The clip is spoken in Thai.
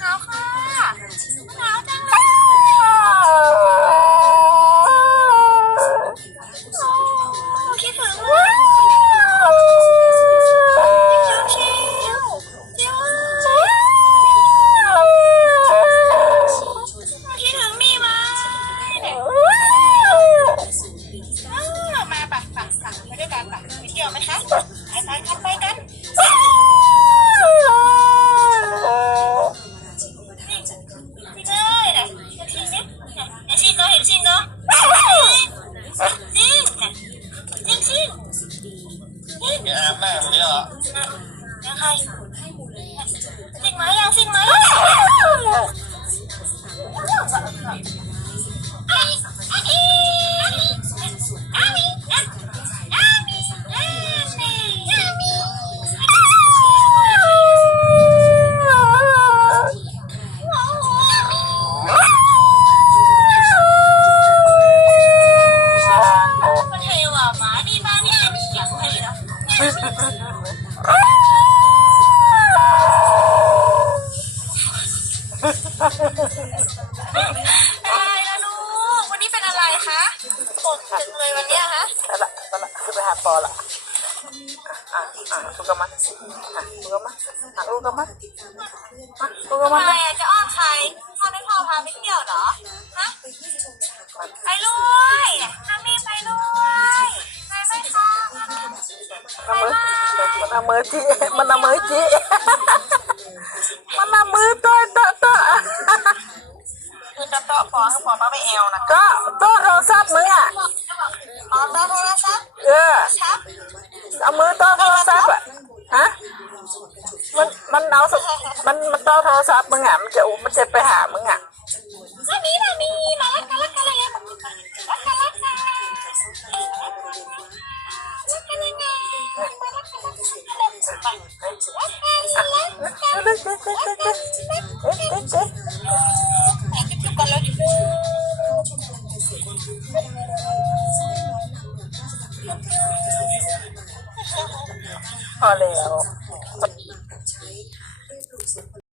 หนาวค่ะหนาวจังเลยโอ้คิดถึงมากชิวๆชิวคิดถึงมีไหมเนี่ยอ้าวมาปะปะปะไปด้วยกันปะไปเที่ยวไหมคะ ไปไปกันไปกัน แกแม่คนนี้เหรอยังใครชิงไหมยังสิงไหม นะอะไรล่ะลูก วันนี้เป็นอะไรคะปวดจังเลยวันเนี้ยฮะ นั่นแหละนั่นแหละคือไปหาปอละอะอะลูกกำมันอะลูกกำมันอะลูกกำมันอะลูกกำมันทำไมนะอะจะอ้อนใครพ่อไม่พ่อพาไปเที่ยวเหรอ ฮะไปลุย อามือมันเอามือจีมันอามือจีมันอามือตัวตัวตัวคือจะโต๊ะปอคือปอมาไปเอวนะก็ตัวโทรศัพท์มึงอะอ๋อโต๊ะโทรศัพท์เออเอามือตัวโทรศัพท์อะฮะมันมันเอามันมันตัวโทรศัพท์มึงอะมันจะมันจะไปหามึง ลักกัน